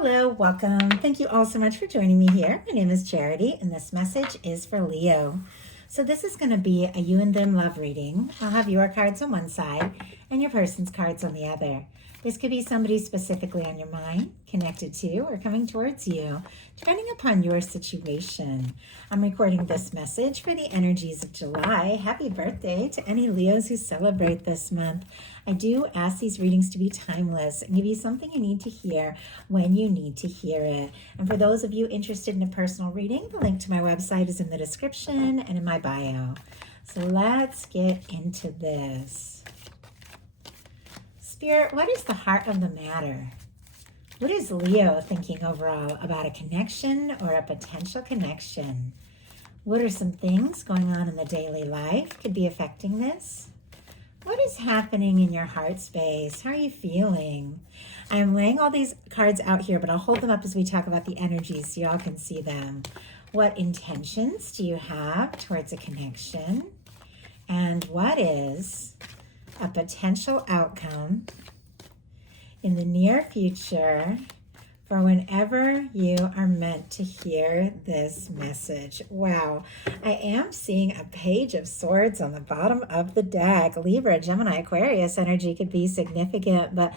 Hello, welcome. Thank you all so much for joining me here. My name is Charity, and this message is for Leo. So this is going to be a you and them love reading. I'll have your cards on one side and your person's cards on the other. This could be somebody specifically on your mind, connected to, or coming towards you, depending upon your situation. I'm recording this message for the energies of July. Happy birthday to any Leos who celebrate this month. I do ask these readings to be timeless and give you something you need to hear when you need to hear it. And for those of you interested in a personal reading, the link to my website is in the description and in my bio. So let's get into this. Spirit, what is the heart of the matter? What is Leo thinking overall about a connection or a potential connection? What are some things going on in the daily life could be affecting this? What is happening in your heart space? How are you feeling? I'm laying all these cards out here, but I'll hold them up as we talk about the energies so y'all can see them. What intentions do you have towards a connection? And what is a potential outcome in the near future for whenever you are meant to hear this message? Wow, I am seeing a page of swords on the bottom of the deck. Libra, Gemini, Aquarius energy could be significant, but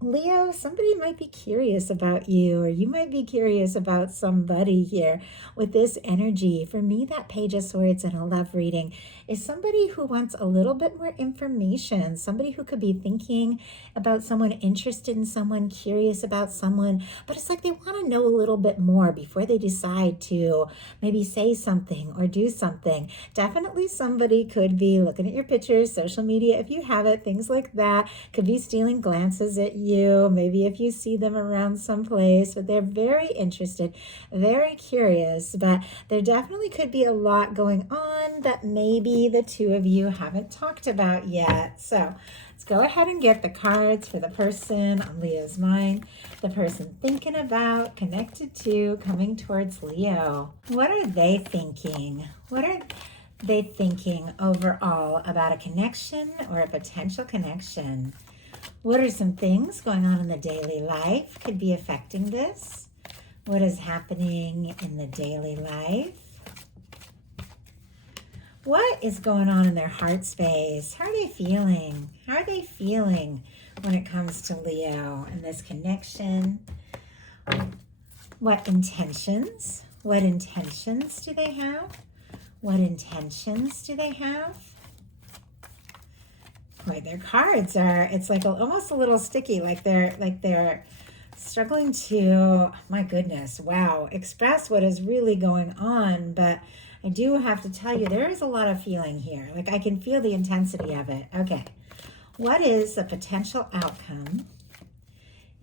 Leo, somebody might be curious about you, or you might be curious about somebody here with this energy. For me, that page of swords in a love reading is somebody who wants a little bit more information, somebody who could be thinking about someone, interested in someone, curious about someone, but it's like they want to know a little bit more before they decide to maybe say something or do something. Definitely somebody could be looking at your pictures, social media, if you have it, things like that, could be stealing glances at you, maybe if you see them around someplace, but they're very interested, very curious, but there definitely could be a lot going on that maybe the two of you haven't talked about yet. So let's go ahead and get the cards for the person on Leo's mind, the person thinking about, connected to, coming towards Leo. What are they thinking? What are they thinking overall about a connection or a potential connection? What are some things going on in the daily life could be affecting this? What is happening in the daily life? What is going on in their heart space? How are they feeling? How are they feeling when it comes to Leo and this connection? What intentions? What intentions do they have? What intentions do they have? Boy, their cards are, it's like almost a little sticky, like they're struggling to, my goodness, wow, express what is really going on. But I do have to tell you, there is a lot of feeling here. Like I can feel the intensity of it. Okay, what is the potential outcome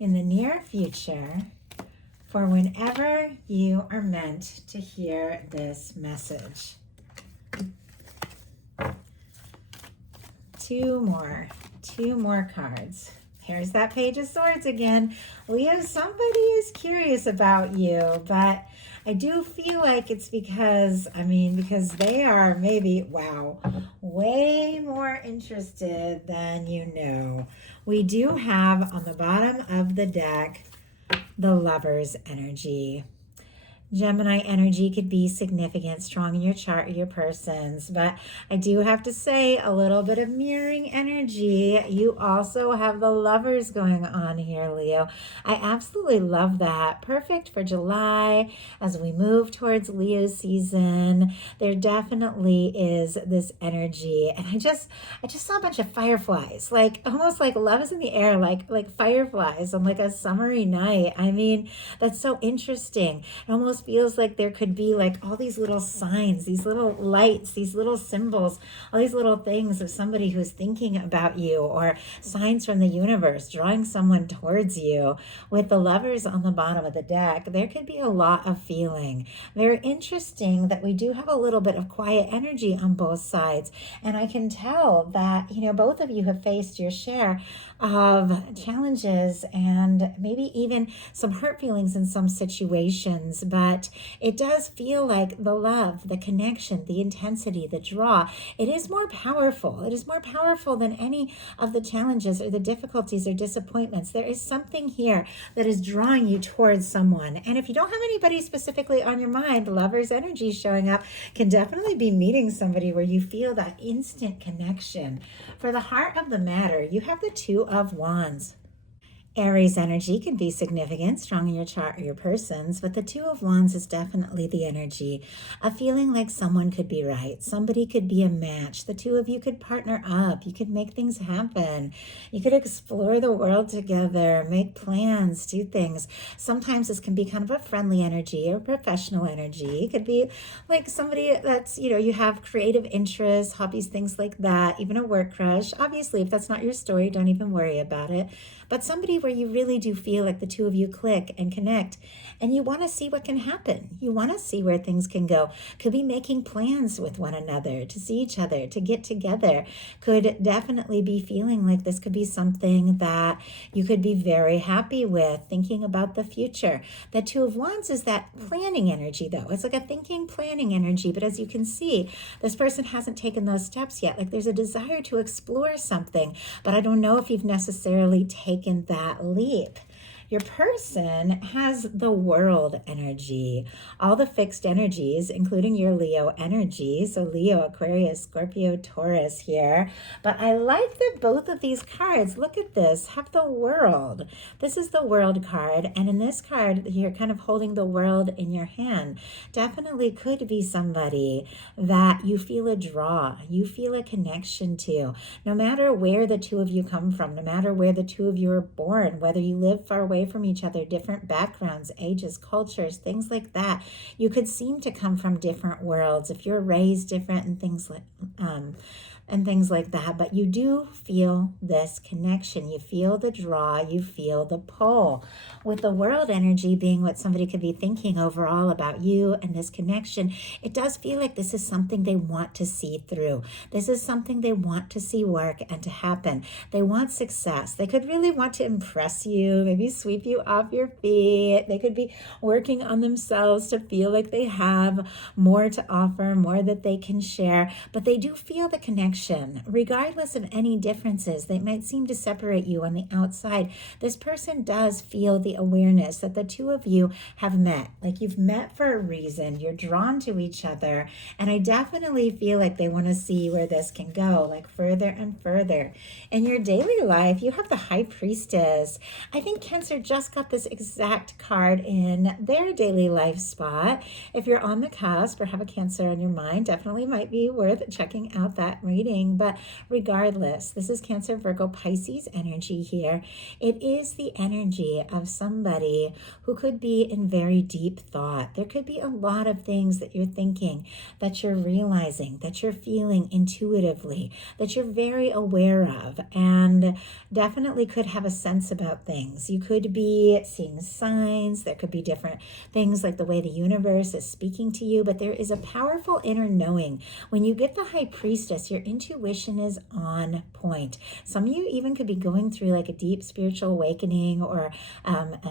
in the near future for whenever you are meant to hear this message? Two more cards. Here's that page of swords again. Leo, somebody is curious about you, but I do feel like it's because they are maybe, wow, way more interested than you know. We do have on the bottom of the deck the Lover's energy. Gemini energy could be significant, strong in your chart or your person's, but I do have to say a little bit of mirroring energy. You also have the Lovers going on here, Leo. I absolutely love that. Perfect for July as we move towards Leo season. There definitely is this energy, and I just saw a bunch of fireflies, like almost like love is in the air, like fireflies on like a summery night. I mean, that's so interesting. It almost feels like there could be like all these little signs, these little lights, these little symbols, all these little things of somebody who's thinking about you, or signs from the universe drawing someone towards you. With the Lovers on the bottom of the deck, there could be a lot of feeling. Very interesting that we do have a little bit of quiet energy on both sides, and I can tell that both of you have faced your share of challenges and maybe even some hurt feelings in some situations, but but it does feel like the love, the connection, the intensity, the draw, it is more powerful. It is more powerful than any of the challenges or the difficulties or disappointments. There is something here that is drawing you towards someone. And if you don't have anybody specifically on your mind, lover's energy showing up can definitely be meeting somebody where you feel that instant connection. For the heart of the matter, you have the Two of Wands. Aries energy can be significant, strong in your chart or your person's, but the Two of Wands is definitely the energy of feeling like someone could be right. Somebody could be a match. The two of you could partner up. You could make things happen. You could explore the world together, make plans, do things. Sometimes this can be kind of a friendly energy or professional energy. It could be like somebody that's, you have creative interests, hobbies, things like that, even a work crush. Obviously, if that's not your story, don't even worry about it. But somebody where you really do feel like the two of you click and connect, and you want to see what can happen. You want to see where things can go. Could be making plans with one another, to see each other, to get together. Could definitely be feeling like this could be something that you could be very happy with, thinking about the future. The Two of Wands is that planning energy, though. It's like a thinking, planning energy. But as you can see, this person hasn't taken those steps yet. Like there's a desire to explore something, but I don't know if you've necessarily taken that leap. Your person has the World energy, all the fixed energies, including your Leo energy. So Leo, Aquarius, Scorpio, Taurus here. But I like that both of these cards, look at this, have the World. This is the World card. And in this card, you're kind of holding the world in your hand. Definitely could be somebody that you feel a draw, you feel a connection to. No matter where the two of you come from, no matter where the two of you are born, whether you live far away from each other, different backgrounds, ages, cultures, things like that. You could seem to come from different worlds if you're raised different and things like that, but you do feel this connection. You feel the draw, you feel the pull. With the World energy being what somebody could be thinking overall about you and this connection, it does feel like this is something they want to see through. This is something they want to see work and to happen. They want success. They could really want to impress you, maybe sweep you off your feet. They could be working on themselves to feel like they have more to offer, more that they can share, but they do feel the connection. Regardless of any differences that might seem to separate you on the outside, this person does feel the awareness that the two of you have met. Like you've met for a reason. You're drawn to each other. And I definitely feel like they want to see where this can go, like further and further. In your daily life, you have the High Priestess. I think Cancer just got this exact card in their daily life spot. If you're on the cusp or have a Cancer on your mind, definitely might be worth checking out that reading. But regardless, this is Cancer, Virgo, Pisces energy here. It is the energy of somebody who could be in very deep thought. There could be a lot of things that you're thinking, that you're realizing, that you're feeling intuitively, that you're very aware of, and definitely could have a sense about things. You could be seeing signs. There could be different things like the way the universe is speaking to you, but there is a powerful inner knowing. When you get the High Priestess, your intuition is on point. Some of you even could be going through like a deep spiritual awakening or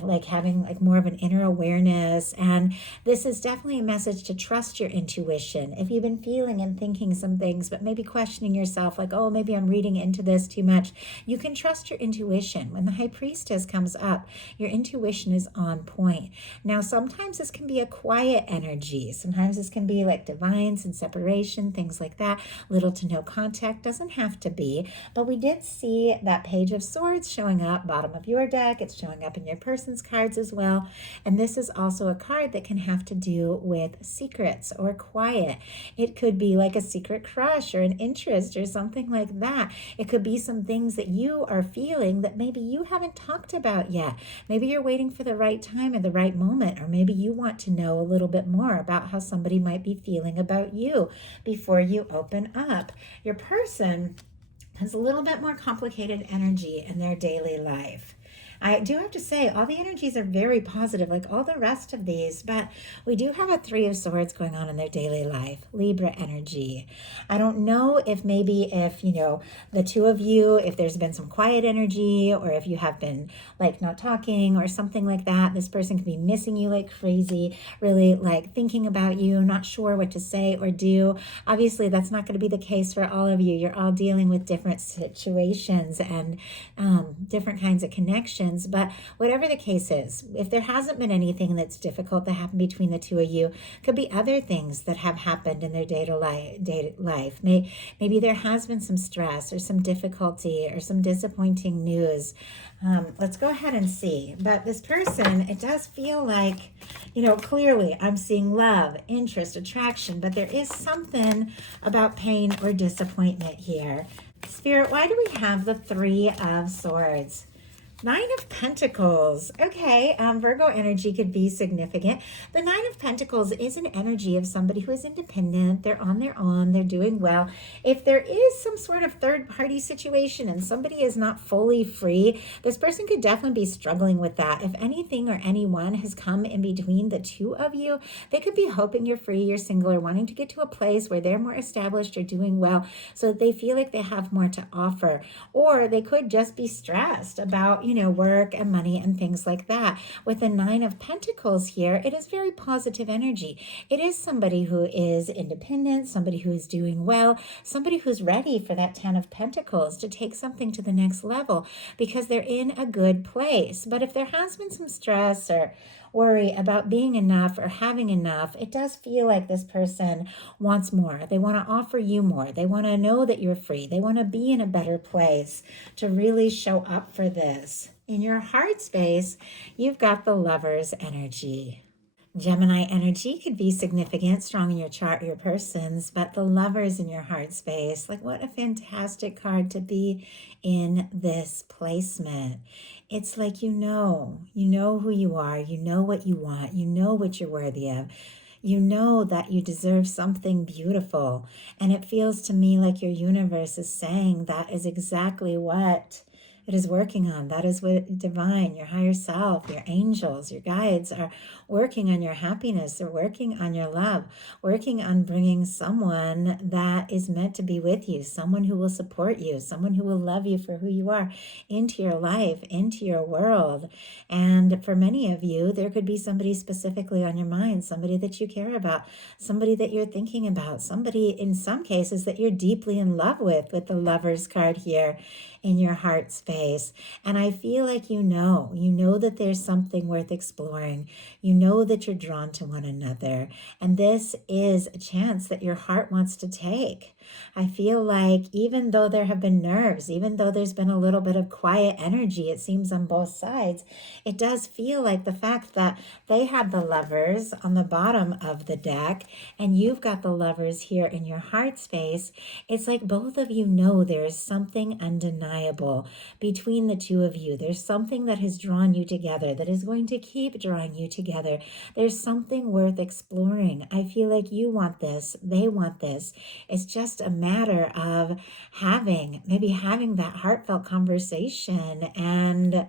like having like more of an inner awareness. And this is definitely a message to trust your intuition. If you've been feeling and thinking some things, but maybe questioning yourself like, oh, maybe I'm reading into this too much, you can trust your intuition. When the High Priestess comes up, your intuition is on point. Now, sometimes this can be a quiet energy. Sometimes this can be like divines and separation, things like that. Little to no contact, doesn't have to be. But we did see that Page of Swords showing up bottom of your deck. It's showing up in your person's cards as well. And this is also a card that can have to do with secrets or quiet. It could be like a secret crush or an interest or something like that. It could be some things that you are feeling that maybe you haven't talked about yet. Maybe you're waiting for the right time or the right moment, or maybe you want to know a little bit more about how somebody might be feeling about you before you open up. Your person has a little bit more complicated energy in their daily life. I do have to say, all the energies are very positive, like all the rest of these, but we do have a Three of Swords going on in their daily life, Libra energy. I don't know if maybe if, the two of you, if there's been some quiet energy or if you have been like not talking or something like that, this person could be missing you like crazy, really like thinking about you, not sure what to say or do. Obviously, that's not going to be the case for all of you. You're all dealing with different situations and different kinds of connections. But whatever the case is, if there hasn't been anything that's difficult that happened between the two of you, could be other things that have happened in their daily life. Maybe there has been some stress or some difficulty or some disappointing news. Let's go ahead and see. But this person, it does feel like, clearly I'm seeing love, interest, attraction, but there is something about pain or disappointment here. Spirit, why do we have the Three of Swords? Nine of Pentacles. Okay, Virgo energy could be significant. The Nine of Pentacles is an energy of somebody who is independent. They're on their own. They're doing well. If there is some sort of third-party situation and somebody is not fully free, this person could definitely be struggling with that. If anything or anyone has come in between the two of you, they could be hoping you're free, you're single, or wanting to get to a place where they're more established or doing well so that they feel like they have more to offer. Or they could just be stressed about, work and money and things like that. With the Nine of Pentacles here, it is very positive energy. It is somebody who is independent, somebody who is doing well, somebody who's ready for that Ten of Pentacles to take something to the next level because they're in a good place. But if there has been some stress or worry about being enough or having enough, it does feel like this person wants more. They want to offer you more. They want to know that you're free. They want to be in a better place to really show up for this. In your heart space, you've got the Lover's energy. Gemini energy could be significant, strong in your chart, your persons, but the Lovers in your heart space, like what a fantastic card to be in this placement. It's like you know who you are, you know what you want, you know what you're worthy of. You know that you deserve something beautiful. And it feels to me like your universe is saying that is exactly what it is working on. That is what divine, your higher self, your angels, your guides are working on your happiness. They're working on your love, working on bringing someone that is meant to be with you, someone who will support you, someone who will love you for who you are into your life, into your world. And for many of you, there could be somebody specifically on your mind, somebody that you care about, somebody that you're thinking about, somebody in some cases that you're deeply in love with the Lover's card here in your heart space. And I feel like you know that there's something worth exploring. You know that you're drawn to one another. And this is a chance that your heart wants to take. I feel like even though there have been nerves, even though there's been a little bit of quiet energy, it seems on both sides, it does feel like the fact that they have the Lovers on the bottom of the deck and you've got the Lovers here in your heart space. It's like both of you know there's something undeniable between the two of you. There's something that has drawn you together, that is going to keep drawing you together. There's something worth exploring. I feel like you want this, they want this. It's just a matter of having that heartfelt conversation and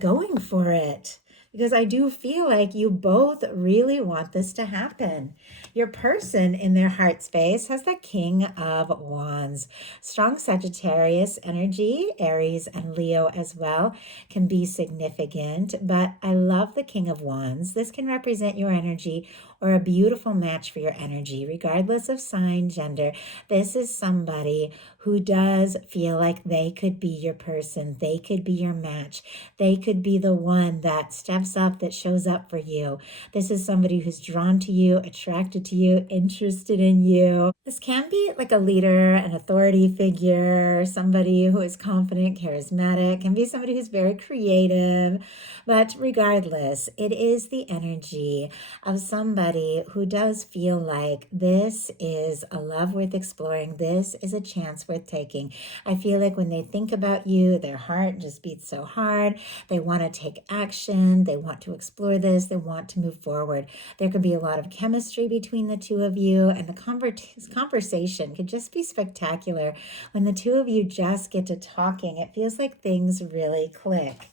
going for it. Because I do feel like you both really want this to happen. Your person in their heart space has the King of Wands. Strong Sagittarius energy, Aries and Leo as well, can be significant. But I love the King of Wands. This can represent your energy or a beautiful match for your energy, regardless of sign, gender. This is somebody who does feel like they could be your person. They could be your match. They could be the one that steps up, that shows up for you. This is somebody who's drawn to you, attracted to you, interested in you. This can be like a leader, an authority figure, somebody who is confident, charismatic, can be somebody who's very creative. But regardless, it is the energy of somebody who does feel like this is a love worth exploring. This is a chance worth taking. I feel like when they think about you, their heart just beats so hard. They want to take action. They want to explore this. They want to move forward. There could be a lot of chemistry between the two of you, and the conversation could just be spectacular. When the two of you just get to talking, it feels like things really click.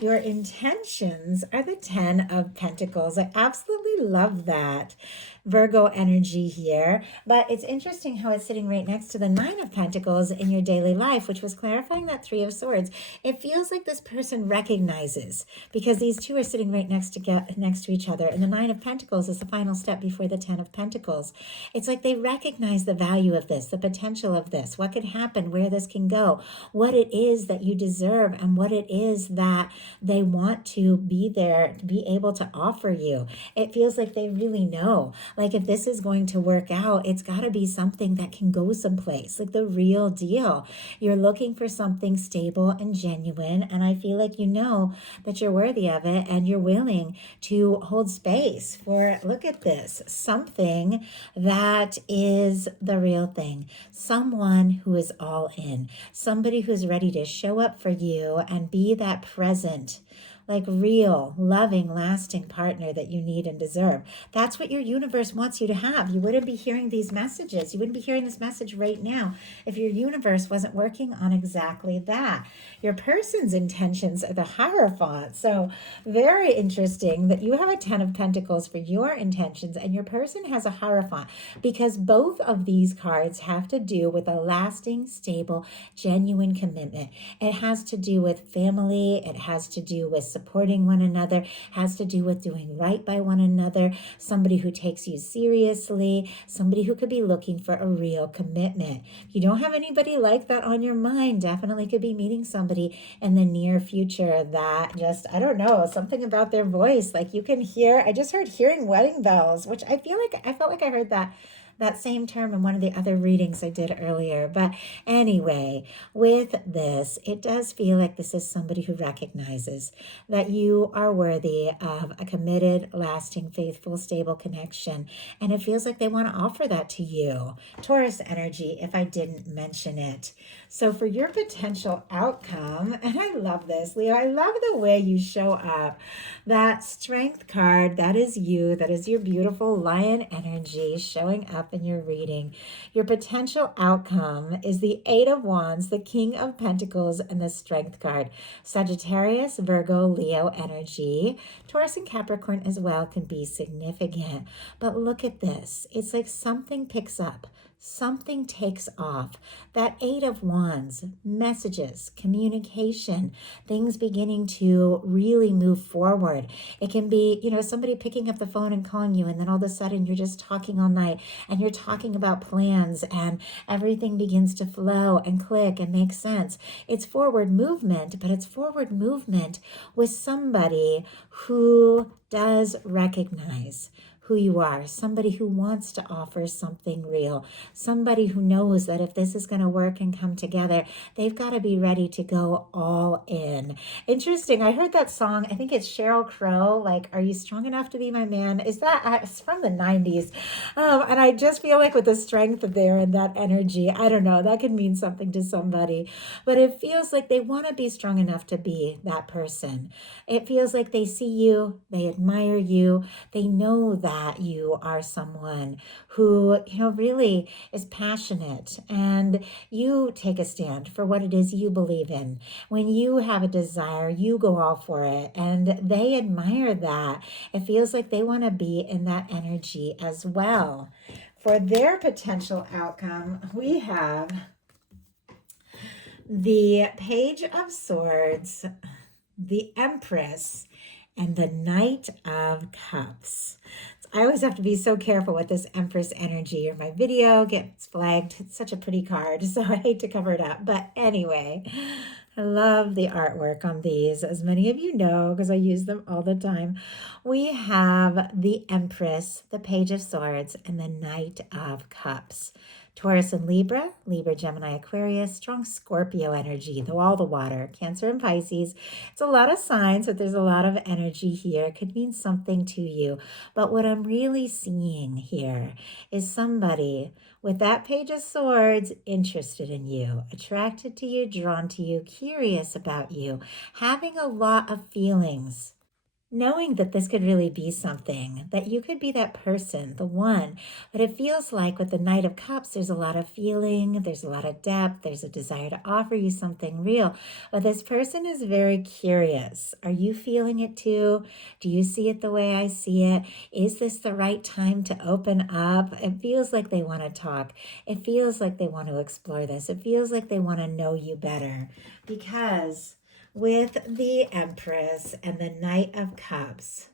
Your intentions are the 10 of Pentacles. I absolutely love that Virgo energy here. But it's interesting how it's sitting right next to the 9 of Pentacles in your daily life, which was clarifying that 3 of Swords. It feels like this person recognizes, because these two are sitting right next to each other. And the 9 of Pentacles is the final step before the 10 of Pentacles. It's like they recognize the value of this, the potential of this, what could happen, where this can go, what it is that you deserve, and what it is that they want to be there to be able to offer you. It feels like they really know, like, if this is going to work out, it's got to be something that can go someplace, like the real deal. You're looking for something stable and genuine, and I feel like you know that you're worthy of it, and you're willing to hold space for, look at this, something that is the real thing, someone who is all in, somebody who's ready to show up for you and be that present, like real, loving, lasting partner that you need and deserve. That's what your universe wants you to have. You wouldn't be hearing these messages. You wouldn't be hearing this message right now if your universe wasn't working on exactly that. Your person's intentions are the Hierophant. So very interesting that you have a 10 of Pentacles for your intentions and your person has a Hierophant, because both of these cards have to do with a lasting, stable, genuine commitment. It has to do with family. It has to do with supporting one another, has to do with doing right by one another, somebody who takes you seriously, somebody who could be looking for a real commitment. If you don't have anybody like that on your mind, definitely could be meeting somebody in the near future that just, I don't know, something about their voice, like you can hear, I just heard hearing wedding bells, which I felt like I heard that same term in one of the other readings I did earlier. But anyway, with this, it does feel like this is somebody who recognizes that you are worthy of a committed, lasting, faithful, stable connection. And it feels like they want to offer that to you. Taurus energy, if I didn't mention it. So for your potential outcome, and I love this, Leo, I love the way you show up. That Strength card, that is you, that is your beautiful lion energy showing up in your reading. Your potential outcome is the 8 of Wands, the King of Pentacles, and the Strength card. Sagittarius, Virgo, Leo energy. Taurus and Capricorn as well can be significant. But look at this. It's like something picks up. Something takes off. That 8 of Wands, messages, communication, things beginning to really move forward. It can be, somebody picking up the phone and calling you, and then all of a sudden you're just talking all night and you're talking about plans and everything begins to flow and click and make sense. It's forward movement, but it's forward movement with somebody who does recognize who you are, somebody who wants to offer something real, somebody who knows that if this is going to work and come together, they've got to be ready to go all in. Interesting. I heard that song. I think it's Sheryl Crow, like, "Are You Strong Enough to Be My Man?" Is that, it's from the 90s. And I just feel like with the strength there and that energy, I don't know, that could mean something to somebody. But it feels like they want to be strong enough to be that person. It feels like they see you, they admire you, they know that you are someone who, really is passionate, and you take a stand for what it is you believe in. When you have a desire, you go all for it, and they admire that. It feels like they want to be in that energy as well. For their potential outcome, we have the Page of Swords, the Empress, and the Knight of Cups. So I always have to be so careful with this Empress energy, or my video gets flagged. It's such a pretty card, so I hate to cover it up. But anyway, I love the artwork on these, as many of you know, because I use them all the time. We have the Empress, the Page of Swords, and the Knight of Cups. Taurus and Libra, Gemini, Aquarius, strong Scorpio energy, though all the water, Cancer and Pisces. It's a lot of signs, but there's a lot of energy here. It could mean something to you. But what I'm really seeing here is somebody with that Page of Swords interested in you, attracted to you, drawn to you, curious about you, having a lot of feelings knowing that this could really be something, that you could be that person, the one. But it feels like with the Knight of Cups, there's a lot of feeling, there's a lot of depth, there's a desire to offer you something real. But this person is very curious. Are you feeling it too? Do you see it the way I see it? Is this the right time to open up? It feels like they want to talk. It feels like they want to explore this. It feels like they want to know you better because with the Empress and the Knight of Cups,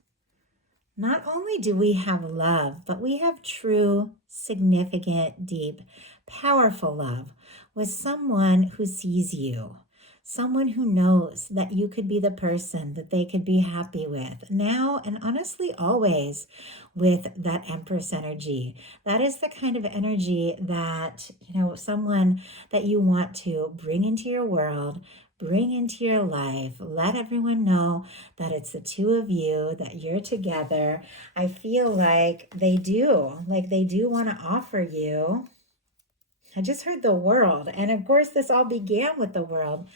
not only do we have love, but we have true, significant, deep, powerful love with someone who sees you, someone who knows that you could be the person that they could be happy with now and honestly always with that Empress energy. That is the kind of energy that, someone that you want to bring into your world, bring into your life, let everyone know that it's the two of you, that you're together. I feel like they do want to offer you. I just heard the world. And of course, this all began with the world.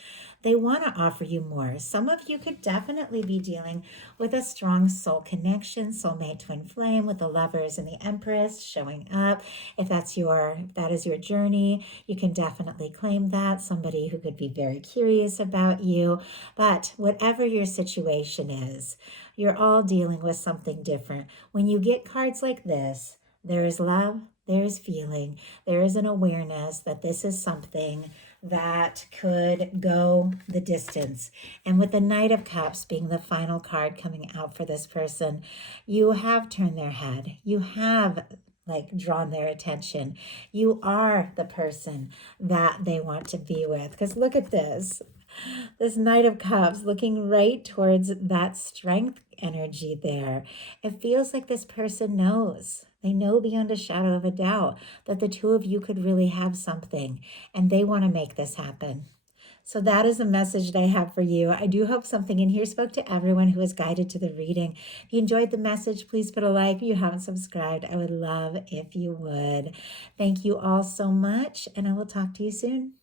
They want to offer you more. Some of you could definitely be dealing with a strong soul connection, soulmate twin flame with the Lovers and the Empress showing up. If that is your journey, you can definitely claim that. Somebody who could be very curious about you. But whatever your situation is, you're all dealing with something different. When you get cards like this, there is love, there is feeling, there is an awareness that this is something that could go the distance. And with the Knight of Cups being the final card coming out for this person, you have turned their head. You have drawn their attention. You are the person that they want to be with. Because look at this. This Knight of Cups looking right towards that strength energy there. It feels like this person knows. They know beyond a shadow of a doubt that the two of you could really have something, and they want to make this happen. So that is the message that I have for you. I do hope something in here spoke to everyone who was guided to the reading. If you enjoyed the message, please put a like. If you haven't subscribed, I would love if you would. Thank you all so much, and I will talk to you soon.